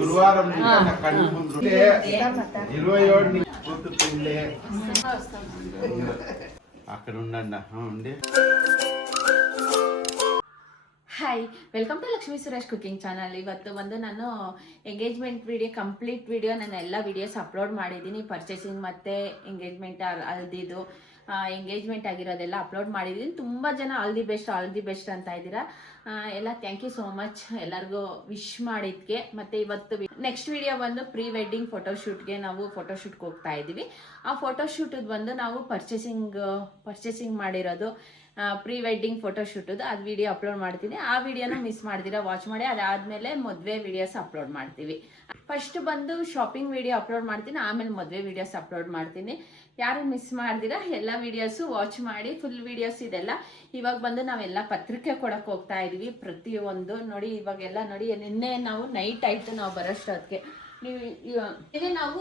గురువారం నుంచి నా కళ్ళు ముందు 27 కూతురు పెళ్ళి అక్కడ ఉండండి. Hi welcome to Lakshmi Suresh cooking channel. ಇವತ್ತು ಬಂದು ನಾನು ಎಂಗೇಜ್ಮೆಂಟ್ ವಿಡಿಯೋ ಕಂಪ್ಲೀಟ್ ವಿಡಿಯೋ ನಾನು ಎಲ್ಲ ವಿಡಿಯೋಸ್ ಅಪ್ಲೋಡ್ ಮಾಡಿದ್ದೀನಿ. ಪರ್ಚೇಸಿಂಗ್ ಮತ್ತು ಎಂಗೇಜ್ಮೆಂಟ್ ಹಲ್ದಿದು ಎಂಗೇಜ್ಮೆಂಟ್ ಆಗಿರೋದೆಲ್ಲ ಅಪ್ಲೋಡ್ ಮಾಡಿದ್ದೀನಿ. ತುಂಬ ಜನ ಆಲ್ ದಿ ಬೆಸ್ಟ್ ಅಂತ ಇದ್ದೀರಾ. ಎಲ್ಲ ಥ್ಯಾಂಕ್ ಯು ಸೋ ಮಚ್ ಎಲ್ಲರಿಗೂ ವಿಶ್ ಮಾಡಿದ್ಕೆ. ಮತ್ತು ಇವತ್ತು ನೆಕ್ಸ್ಟ್ ವಿಡಿಯೋ ಬಂದು ಪ್ರೀ ವೆಡ್ಡಿಂಗ್ ಫೋಟೋಶೂಟ್ಗೆ ನಾವು ಫೋಟೋಶೂಟ್ಗೆ ಹೋಗ್ತಾ ಇದ್ದೀವಿ. ಆ ಫೋಟೋಶೂಟದ್ದು ಬಂದು ನಾವು ಪರ್ಚೇಸಿಂಗ್ ಮಾಡಿರೋದು ಪ್ರೀ ವೆಡ್ಡಿಂಗ್ ಫೋಟೋಶೂಟದು ಅದು ವಿಡಿಯೋ ಅಪ್ಲೋಡ್ ಮಾಡ್ತೀನಿ. ಆ ವಿಡಿಯೋನ ಮಿಸ್ ಮಾಡ್ದಿರಾ ವಾಚ್ ಮಾಡಿ. ಅದಾದಮೇಲೆ ಮದುವೆ ವಿಡಿಯೋಸ್ ಅಪ್ಲೋಡ್ ಮಾಡ್ತೀವಿ. ಫಸ್ಟ್ ಬಂದು ಶಾಪಿಂಗ್ ವಿಡಿಯೋ ಅಪ್ಲೋಡ್ ಮಾಡ್ತೀನಿ, ಆಮೇಲೆ ಮದುವೆ ವಿಡಿಯೋಸ್ ಅಪ್ಲೋಡ್ ಮಾಡ್ತೀನಿ. ಯಾರು ಮಿಸ್ ಮಾಡ್ದಿರಾ ಎಲ್ಲ ವಿಡಿಯೋಸು ವಾಚ್ ಮಾಡಿ. ಫುಲ್ ವಿಡಿಯೋಸ್ ಇದೆಲ್ಲ. ಇವಾಗ ಬಂದು ನಾವೆಲ್ಲ ಪತ್ರಿಕೆ ಕೊಡಕ್ಕೆ ಹೋಗ್ತಾ ಇದೀವಿ. ಪ್ರತಿಯೊಂದು ನೋಡಿ, ಇವಾಗೆಲ್ಲ ನೋಡಿ, ನಿನ್ನೆ ನಾವು ನೈಟ್ ಆಯಿತು ನಾವು ಬರೋಷ್ಟೊತ್ತಿಗೆ. ನೀವು ನಾವು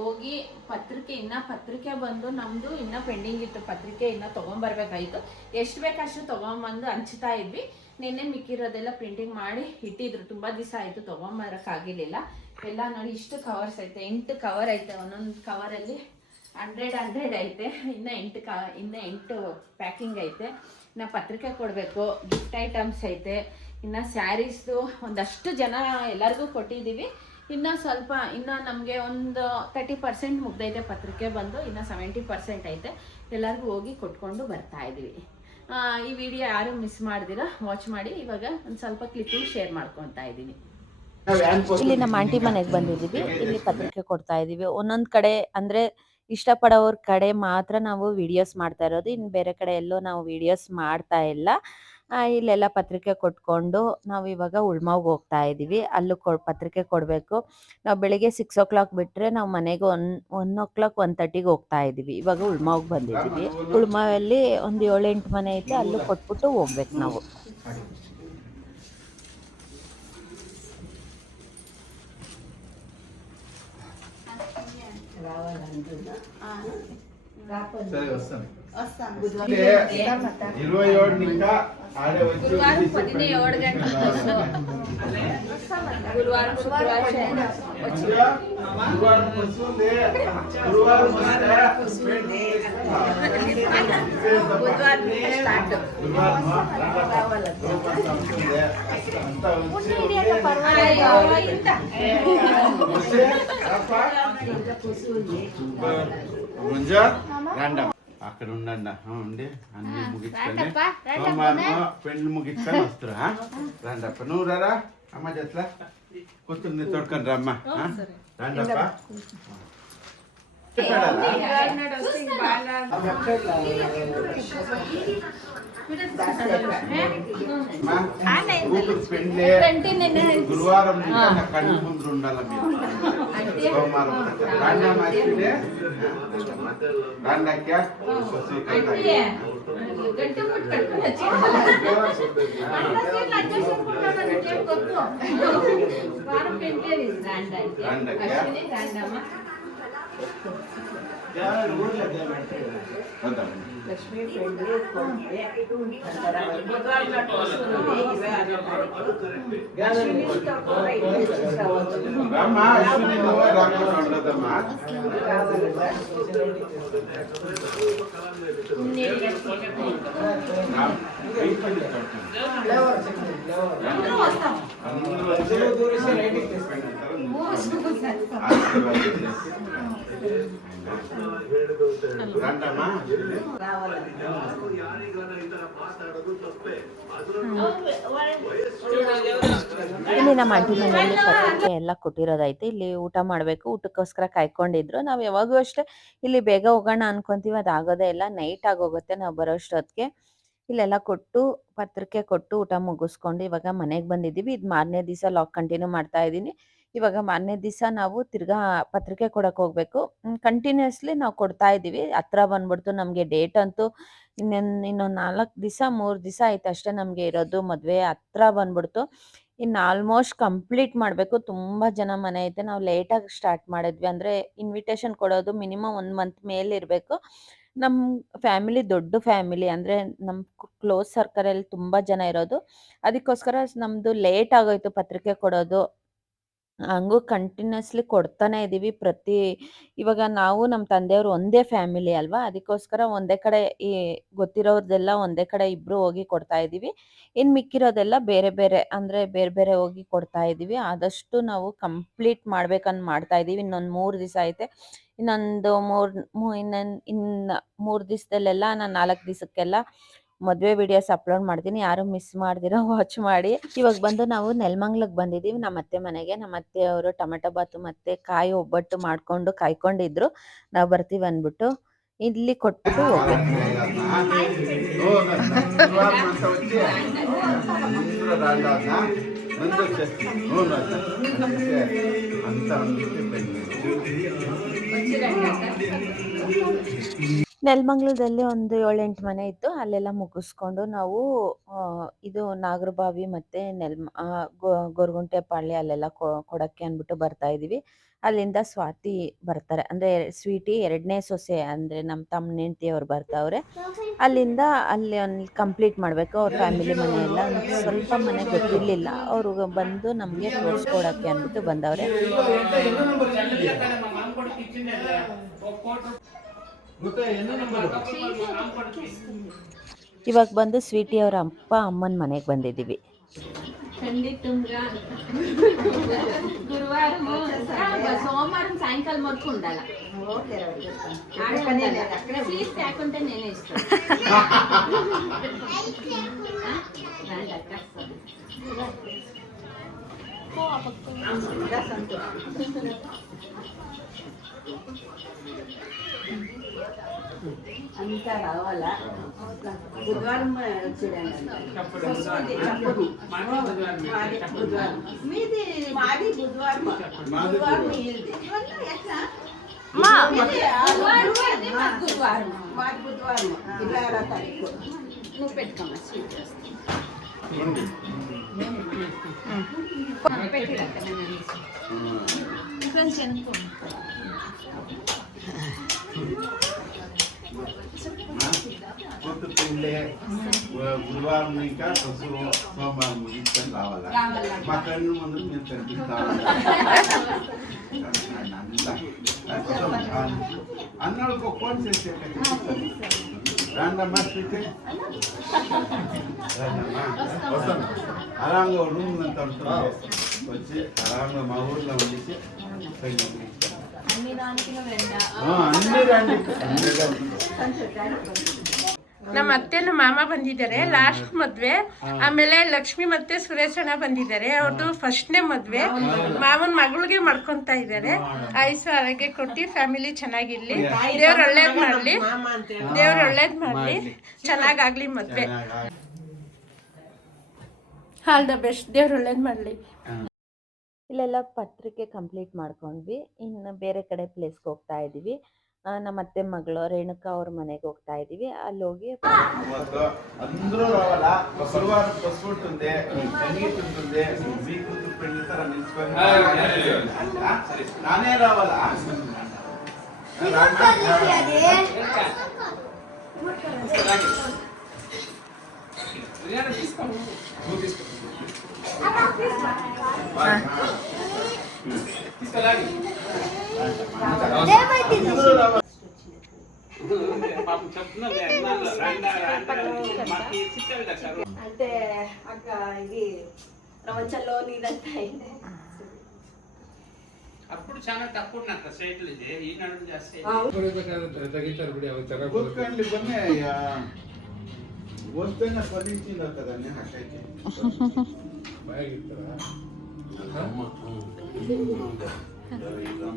ಹೋಗಿ ಪತ್ರಿಕೆ ಬಂದು ನಮ್ಮದು ಇನ್ನೂ ಪೆಂಡಿಂಗ್ ಇತ್ತು. ಪತ್ರಿಕೆ ಇನ್ನೂ ತೊಗೊಂಬರ್ಬೇಕಾಯಿತು. ಎಷ್ಟು ಬೇಕಷ್ಟು ತೊಗೊಂಬಂದು ಹಂಚ್ತಾ ಇದ್ವಿ. ನಿನ್ನೆ ಮಿಕ್ಕಿರೋದೆಲ್ಲ ಪ್ರಿಂಟಿಂಗ್ ಮಾಡಿ ಇಟ್ಟಿದ್ರು. ತುಂಬ ದಿವಸ ಆಯಿತು ತೊಗೊಂಬರೋಕ್ಕಾಗಿರಲಿಲ್ಲ. ಎಲ್ಲ ನೋಡಿ, ಇಷ್ಟು ಕವರ್ಸ್ ಐತೆ, 8 ಕವರ್ ಐತೆ. ಒಂದೊಂದು ಕವರಲ್ಲಿ 100 ಐತೆ. ಇನ್ನು 8 ಪ್ಯಾಕಿಂಗ್ ಐತೆ. ಇನ್ನು ಪತ್ರಿಕೆ ಕೊಡಬೇಕು. ಗಿಫ್ಟ್ ಐಟಮ್ಸ್ ಐತೆ. ಇನ್ನು ಸ್ಯಾರೀಸ್ದು ಒಂದಷ್ಟು ಜನ ಎಲ್ಲರಿಗೂ ಕೊಟ್ಟಿದ್ದೀವಿ. ಇನ್ನು ನಮಗೆ ಒಂದು 30% ಮುಗ್ದೈತೆ ಪತ್ರಿಕೆ ಬಂದು. ಇನ್ನು 70% ಐತೆ. ಎಲ್ಲರಿಗೂ ಹೋಗಿ ಕೊಟ್ಕೊಂಡು ಬರ್ತಾ ಇದ್ದೀವಿ. ಈ ವಿಡಿಯೋ ಯಾರು ಮಿಸ್ ಮಾಡ್ದಿರಾ ವಾಚ್ ಮಾಡಿ. ಇವಾಗ ಒಂದು ಸ್ವಲ್ಪ ಕ್ಲಿಪ್ಪಿಂಗ್ ಶೇರ್ ಮಾಡ್ಕೊತಾ ಇದ್ದೀನಿ. ಇಲ್ಲಿ ನಮ್ಮ ಆಂಟಿ ಮನೆಗೆ ಬಂದಿದ್ದೀವಿ. ಇಲ್ಲಿ ಪತ್ರಿಕೆ ಕೊಡ್ತಾ ಇದ್ದೀವಿ. ಒಂದೊಂದು ಕಡೆ ಅಂದರೆ ಇಷ್ಟಪಡೋರ ಕಡೆ ಮಾತ್ರ ನಾವು ವಿಡಿಯೋಸ್ ಮಾಡ್ತಾ ಇರೋದು. ಇನ್ನು ಬೇರೆ ಕಡೆ ಎಲ್ಲೋ ನಾವು ವಿಡಿಯೋಸ್ ಮಾಡ್ತಾ ಇಲ್ಲ. ಇಲ್ಲೆಲ್ಲ ಪತ್ರಿಕೆ ಕೊಟ್ಕೊಂಡು ನಾವು ಇವಾಗ ಉಳ್ಮಾವ್ಗೆ ಹೋಗ್ತಾ ಇದ್ದೀವಿ. ಅಲ್ಲೂ ಪತ್ರಿಕೆ ಕೊಡಬೇಕು. ನಾವು ಬೆಳಿಗ್ಗೆ 6 o'clock ಬಿಟ್ಟರೆ ನಾವು ಮನೆಗೆ 1 o'clock 1:30ಗೆ ಹೋಗ್ತಾ ಇದ್ದೀವಿ. ಇವಾಗ ಉಳ್ಮಾವ್ಗೆ ಬಂದಿದ್ದೀವಿ. ಉಳ್ಮಾವಲ್ಲಿ ಒಂದು 7-8 ಮನೆ ಐತೆ. ಅಲ್ಲೂ ಕೊಟ್ಬಿಟ್ಟು ಹೋಗ್ಬೇಕು ನಾವು. గురువారం 17 గంటలకు గురువారం అక్కడ ఉండండి అన్ని ముగించుకొని సోమవారం పెండ్లు ముగించుకొని వస్తురా. రండప్ప, నువ్వు రారా అమ్మ చేట్లా కూతుర్ని తోడుకొని రమ్మ. రండప్ప. గురువారం నుంచి నా కళ్ళు ముందు ఉండాలి మీరు. సోమవారం రండక్క లక్ష్మీ పెళ్లి ಇಲ್ಲಿ ನಮ್ಮ ಆಂಟಿ ಮನೆಯಲ್ಲಿ ಪತ್ರಿಕೆ ಎಲ್ಲ ಕೊಟ್ಟಿರೋದೈತೆ. ಇಲ್ಲಿ ಊಟ ಮಾಡಬೇಕು. ಊಟಕ್ಕೋಸ್ಕರ ಕಾಯ್ಕೊಂಡಿದ್ರು. ನಾವು ಯಾವಾಗೂ ಅಷ್ಟೇ ಇಲ್ಲಿ ಬೇಗ ಹೋಗೋಣ ಅನ್ಕೊಂತೀವಿ, ಅದಾಗೋದೇ ಇಲ್ಲ. ನೈಟ್ ಆಗೋಗುತ್ತೆ ನಾವು ಬರೋಷ್ಟೊತ್ತಿಗೆ. ಇಲ್ಲೆಲ್ಲ ಕೊಟ್ಟು ಪತ್ರಿಕೆ ಕೊಟ್ಟು ಊಟ ಮುಗಿಸ್ಕೊಂಡು ಇವಾಗ ಮನೆಗೆ ಬಂದಿದ್ದೀವಿ. ಇದು ಮಾರನೇ ದಿವಸ ಲಾಗ್ ಕಂಟಿನ್ಯೂ ಮಾಡ್ತಾ ಇದ್ದೀನಿ. ಇವಾಗ ಮಾರನೇ ದಿವಸ ನಾವು ತಿರ್ಗಾ ಪತ್ರಿಕೆ ಕೊಡಕ್ಕೆ ಹೋಗ್ಬೇಕು. ಕಂಟಿನ್ಯೂಸ್ಲಿ ನಾವು ಕೊಡ್ತಾ ಇದ್ದೀವಿ. ಹತ್ರ ಬಂದ್ಬಿಡ್ತು ನಮಗೆ. ಡೇಟ್ ಅಂತೂ ಇನ್ನೊಂದು 4 ದಿವಸ 3 ದಿವಸ ಆಯ್ತು ಅಷ್ಟೇ ನಮಗೆ ಇರೋದು. ಮದುವೆ ಹತ್ರ ಬಂದ್ಬಿಡ್ತು. ಇನ್ನು ಆಲ್ಮೋಸ್ಟ್ ಕಂಪ್ಲೀಟ್ ಮಾಡಬೇಕು. ತುಂಬ ಜನ ಮನೆ ಐತೆ. ನಾವು ಲೇಟಾಗಿ ಸ್ಟಾರ್ಟ್ ಮಾಡಿದ್ವಿ. ಅಂದರೆ ಇನ್ವಿಟೇಷನ್ ಕೊಡೋದು ಮಿನಿಮಮ್ 1 ಮಂತ್ ಮೇಲೆ ಇರಬೇಕು. ನಮ್ಮ ಫ್ಯಾಮಿಲಿ ದೊಡ್ಡ ಫ್ಯಾಮಿಲಿ. ಅಂದರೆ ನಮ್ಮ ಕ್ಲೋಸ್ ಸರ್ಕಲಲ್ಲಿ ತುಂಬ ಜನ ಇರೋದು. ಅದಕ್ಕೋಸ್ಕರ ನಮ್ಮದು ಲೇಟ್ ಆಗೋಯ್ತು ಪತ್ರಿಕೆ ಕೊಡೋದು. ಹಂಗೂ ಕಂಟಿನ್ಯೂಸ್ಲಿ ಕೊಡ್ತಾನೆ ಇದ್ದೀವಿ. ಇವಾಗ ನಾವು ನಮ್ಮ ತಂದೆಯವರು ಒಂದೇ ಫ್ಯಾಮಿಲಿ ಅಲ್ವಾ, ಅದಕ್ಕೋಸ್ಕರ ಒಂದೇ ಕಡೆ ಈ ಗೊತ್ತಿರೋರ್ದೆಲ್ಲ ಒಂದೇ ಕಡೆ ಇಬ್ರು ಹೋಗಿ ಕೊಡ್ತಾ ಇದ್ದೀವಿ. ಇನ್ನು ಮಿಕ್ಕಿರೋದೆಲ್ಲ ಬೇರೆ ಬೇರೆ ಅಂದರೆ ಬೇರೆ ಬೇರೆ ಹೋಗಿ ಕೊಡ್ತಾ ಇದ್ದೀವಿ. ಆದಷ್ಟು ನಾವು ಕಂಪ್ಲೀಟ್ ಮಾಡ್ಬೇಕಂತ ಮಾಡ್ತಾ ಇದ್ದೀವಿ. ಇನ್ನೊಂದು 3 ದಿವಸ ಐತೆ. ಇನ್ನೊಂದು ಇನ್ನು 3 ದಿವಸದಲ್ಲೆಲ್ಲ ನಾನು 4 ದಿವಸಕ್ಕೆಲ್ಲ ಮದುವೆ ವಿಡಿಯೋಸ್ ಅಪ್ಲೋಡ್ ಮಾಡ್ತೀನಿ. ಯಾರು ಮಿಸ್ ಮಾಡ್ದಿರೋ ವಾಚ್ ಮಾಡಿ. ಇವಾಗ ಬಂದು ನಾವು ನೆಲಮಂಗ್ಲಕ್ಕೆ ಬಂದಿದ್ದೀವಿ ನಮ್ಮ ಅತ್ತೆ ಮನೆಗೆ. ನಮ್ಮ ಅತ್ತೆಯವರು ಟೊಮೆಟೊ ಬಾತು ಮತ್ತು ಕಾಯಿ ಒಬ್ಬಟ್ಟು ಮಾಡ್ಕೊಂಡು ಕಾಯ್ಕೊಂಡಿದ್ರು, ನಾವು ಬರ್ತೀವಿ ಅಂದ್ಬಿಟ್ಟು. ಇಲ್ಲಿ ಕೊಟ್ಬಿಟ್ಟು ಹೋಗ್ಬೇಕು. ನೆಲಮಂಗ್ಲದಲ್ಲಿ ಒಂದು 7-8 ಮನೆ ಇತ್ತು. ಅಲ್ಲೆಲ್ಲ ಮುಗಿಸ್ಕೊಂಡು ನಾವು ಇದು ನಾಗರಬಾವಿ ಮತ್ತು ಗೊರಗುಂಟೆ ಪಾಳ್ಯ ಅಲ್ಲೆಲ್ಲ ಕೊಡೋಕ್ಕೆ ಅಂದ್ಬಿಟ್ಟು ಬರ್ತಾ ಇದ್ದೀವಿ. ಅಲ್ಲಿಂದ ಸ್ವಾತಿ ಬರ್ತಾರೆ, ಅಂದರೆ ಸ್ವೀಟಿ 2ನೇ ಸೊಸೆ, ಅಂದರೆ ನಮ್ಮ ತಮ್ಮನ ಹೆಂಡ್ತಿಯವ್ರು ಬರ್ತಾವ್ರೆ. ಅಲ್ಲಿಂದ ಅಲ್ಲಿ ಒಂದು ಕಂಪ್ಲೀಟ್ ಮಾಡಬೇಕು. ಅವ್ರ ಫ್ಯಾಮಿಲಿ ಮನೆ ಎಲ್ಲ ಸ್ವಲ್ಪ ಮನೆ ಗೊತ್ತಿರಲಿಲ್ಲ, ಅವ್ರಿಗೆ ಬಂದು ನಮಗೆ ತೋರಿಸ್ಕೊಡೋಕ್ಕೆ ಅಂದ್ಬಿಟ್ಟು ಬಂದವ್ರೆ. ಇವಾಗ ಬಂದು ಸ್ವೀಟಿ ಅವರ ಅಪ್ಪ ಅಮ್ಮನ ಮನೆಗೆ ಬಂದಿದ್ದೀವಿ. సోమవారం సాయంకాలం వరకు ఉండాలి. ఫీజు లేకుంటే నేనే ఇస్తాను. అంతా రావాలా? బుధవారం మీది మాది బుధవారం బుధవారం గురువారం మాది బుధవారం 26వ తారీఖు. నువ్వు పెట్టుకోమ్మా స్వీట్ గురువారం ఇంకా సోమవారం ముగించుకొని రావాలా? మా కన్ను ముందు మీరు కనిపిస్తా అన్నోళ్ళకి ఒక ఫోన్ చేసి రాండమ్మా స్పీచ్ వస్తాను. ఆరాంగా రూమ్ అంతా ఉంటుంది, వచ్చి ఆరాంగా మా ఊర్లో వండిసి అన్ని రండి. ನಮ್ಮ ಅತ್ತೆ ನಮ್ಮ ಮಾಮ ಬಂದಿದ್ದಾರೆ ಲಾಸ್ಟ್ ಮದ್ವೆ. ಆಮೇಲೆ ಲಕ್ಷ್ಮಿ ಮತ್ತೆ ಸುರೇಶ್ ಅಣ್ಣ ಬಂದಿದ್ದಾರೆ, ಅವ್ರದ್ದು ಫಸ್ಟ್ನೇ ಮದ್ವೆ. ಮಾವನ ಮಗಳಿಗೆ ಮಾಡ್ಕೊಂತ ಇದ್ದಾರೆ. ಆಯುಸು ಆರೋಗ್ಯ ಕೊಟ್ಟು ಫ್ಯಾಮಿಲಿ ಚೆನ್ನಾಗಿರ್ಲಿ, ದೇವ್ರ ಒಳ್ಳೇದ್ ಮಾಡ್ಲಿ, ದೇವ್ರ ಒಳ್ಳೇದ್ ಮಾಡ್ಲಿ, ಚೆನ್ನಾಗಾಗ್ಲಿ ಮದ್ವೆ. ಆಲ್ ದ ಬೆಸ್ಟ್, ದೇವ್ರ ಒಳ್ಳೇದ್ ಮಾಡ್ಲಿ. ಇಲ್ಲೆಲ್ಲ ಪತ್ರಿಕೆ ಕಂಪ್ಲೀಟ್ ಮಾಡ್ಕೊಂಡ್ವಿ. ಇನ್ನು ಬೇರೆ ಕಡೆ ಪ್ಲೇಸ್ಗೆ ಹೋಗ್ತಾ ಇದ್ದೀವಿ. ನಮ್ಮ ಅತ್ತೆ ಮಗಳು ರೇಣುಕಾ ಅವ್ರ ಮನೆಗೆ ಹೋಗ್ತಾ ಇದ್ದೀವಿ. ಅಲ್ಲಿ ಹೋಗಿ అందరూ రావాలా? శుక్రవారం బస్సు ఉంటుంది, సంగీతం ఉంటుంది, మీ కూతురు పెళ్లి తర నిలుచుకొని నానే రావాలా? అంటే అక్క ఇది ప్రపంచంలో నీదంతా అప్పుడు చాలా తక్కువ నాకు సైట్లు ಇದೆ ఈనాడు ಜಾಸ್ತಿ తెగితారు బిడి అవి తెర కూర్చొని బన్నే వస్తేనే పదించింది కదనే హక్కైతే బాగిస్తారా ಅಮ್ಮ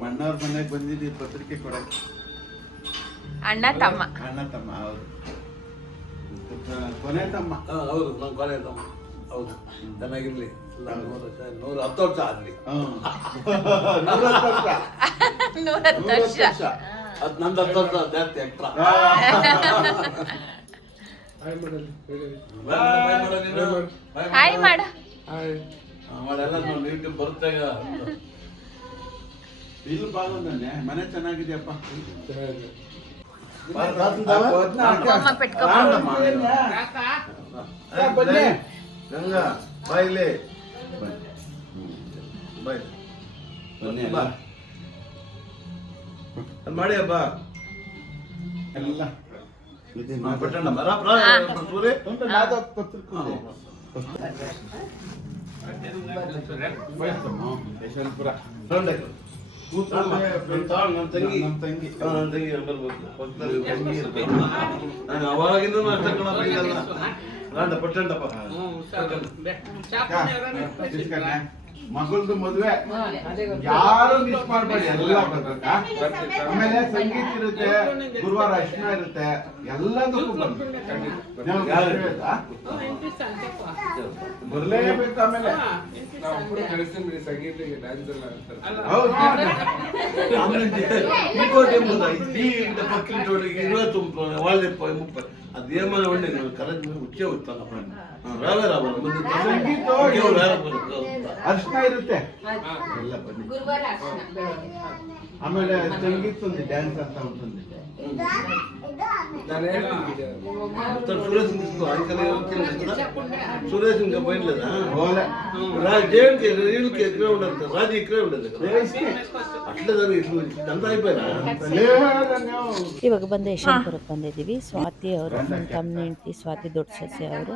ಮಣ್ಣವ್ರ ಮನೆಗೆ ಬಂದಿದ್ದೀವಿ ಪತ್ರಿಕೆ ಕೊಡಕ್ಕೆ. ಅಣ್ಣ ತಮ್ಮ ಹೌದು, ಕೊನೆ ತಮ್ಮ. ಹೌದು, ನಮ್ಮ ಕೊನೆ ತಮ್ಮ. ಹೌದು, ಚೆನ್ನಾಗಿರ್ಲಿ. 110 ವರ್ಷ ಆಗ್ಲಿ. 110 ವರ್ಷ. ಅದು ನಂದು 10 ವರ್ಷ ಜಾಸ್ತಿ ಎಕ್ಸ್ಟ್ರಾ. ಹಾಯ್ ಮಾಡ ಮಾಡೆಲ್ಲ ನಾವು ಯೂಟ್ಯೂಬ್ ಬರುತ್ತೆ. ಇಲ್ಲಿ ಬಾಗುಂದನೆ ಮನೆ ಚೆನ್ನಾಗಿದೆಯಪ್ಪ. ಗಂಗಾ ಬಾಯ್ಲೆ ಬಾಯ್ ಬನ್ನಿ ಬಾ. ಅದ್ ಮಾಡಿ ಹಬ್ಬ ಎಲ್ಲ ಪಟ್ಟಣ ಸೂರ್ಯ ಯಶವಂತಪುರ ನನ್ನ ತಂಗಿ ಬರ್ಬೇಕು ನಾನು ಅವಾಗಿಂದ ಅಷ್ಟೇ ಕಣಪ್ಪ ಈಗಲ್ಲ ರಾಂಡ ಪಟ್ಟಣಪ್ಪ ಮಗಳದು ಮದುವೆ ಯಾರು ಮಿಸ್ ಮಾಡ್ಬೇಡಿ, ಎಲ್ಲ ಬರ್ಬೇಕಾ. ಆಮೇಲೆ ಸಂಗೀತ ಇರುತ್ತೆ, ಗುರುವಾರ ಅರ್ಶನ ಇರುತ್ತೆ, ಎಲ್ಲದಕ್ಕೂ ಬರ್ಲೇಬೇಕು. ಆಮೇಲೆ ಹೌದು ಅದೇಮನ ಒಳ್ಳೆ ಕರೆಕ್ಟ್ ಹುಚ್ಚೆ ಹೋಗ್ತಾನಪ್ಪ ಅರ್ಶನ ಇರುತ್ತೆ, ಎಲ್ಲ ಬನ್ನಿ. ಗುರುವಾರ ಅರ್ಶನ. ಆಮೇಲೆ ಸಂಗೀತ ಒಂದು ಡ್ಯಾನ್ಸ್ ಅಂತ ఉంటుంది. సురేష్ ఇంకా పోయినలేదా ఓలే జయంతి వీళ్ళకి ఇక్కడే ఉండదు, రాజు ఇక్కడే ఉండదు అట్లే దాన్ని ఇదంతా అయిపోయినా. ಇವಾಗ ಬಂದು ಯಶವಂತಪುರಕ್ಕೆ ಬಂದಿದ್ದೀವಿ. ಸ್ವಾತಿ ಅವರು ನಮ್ಮ ತಮ್ಮನ ಹೆಂಡತಿ ಸ್ವಾತಿ ದೊಡ್ಡ ಸೊಸೆ ಅವರು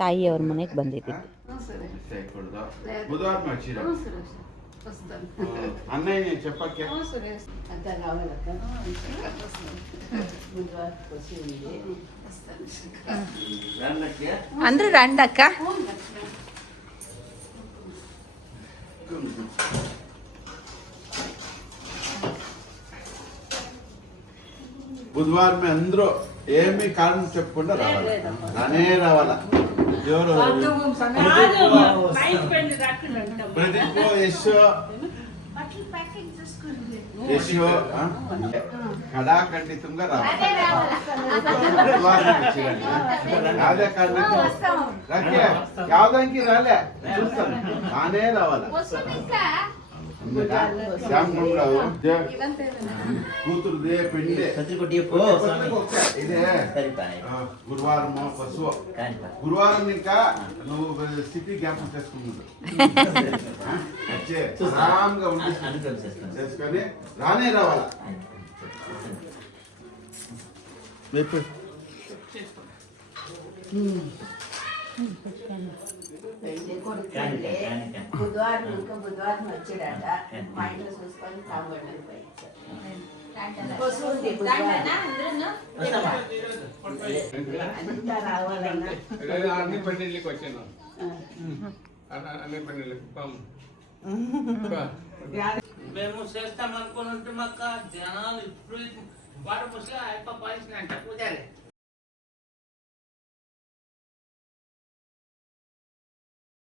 ತಾಯಿಯವ್ರ ಮನೆಗೆ ಬಂದಿದ್ದೀವಿ. బుధవారం వచ్చిరా అన్నయ్య చెప్పకే అంతా రావాలక్క బుధవారం వచ్చి ఉంది ಅಂದ್ರೆ ರಂಡಕ್ಕ బుధవారం అందరూ ఏమి కారణం చెప్పకుండా రావాలి, రానే రావాలా. ఎవరు ప్రదీప్ యశో కళాఖండితంగా రావాలి. రాలే కారణం యావదానికి రాలే చూస్తాను, రానే రావాలా. శ్యామరావు కూతురుదే పెళ్ళే ఇదే గురువారం పశువు. గురువారం ఇంకా నువ్వు స్థితి జ్ఞాపకం చేసుకున్నాడు వచ్చే ఆరాంగా ఉండి చేసుకొని రానే రావాలా. పెళ్లి కొడుకుంటే బుధవారం ఇంకా బుధవారం వచ్చాడట. మా ఇంట్లో చూసుకొని తాగొండని పోయి అంతా రావాలన్నా అన్ని పెళ్ళిళ్ళకి వచ్చాను, అన్ని పెళ్ళిళ్ళకి మేము చేస్తాం అనుకున్నట్టు మాకు జనాలు ఇప్పుడు వాటర్ పోసి అయిపోయి పూజాలి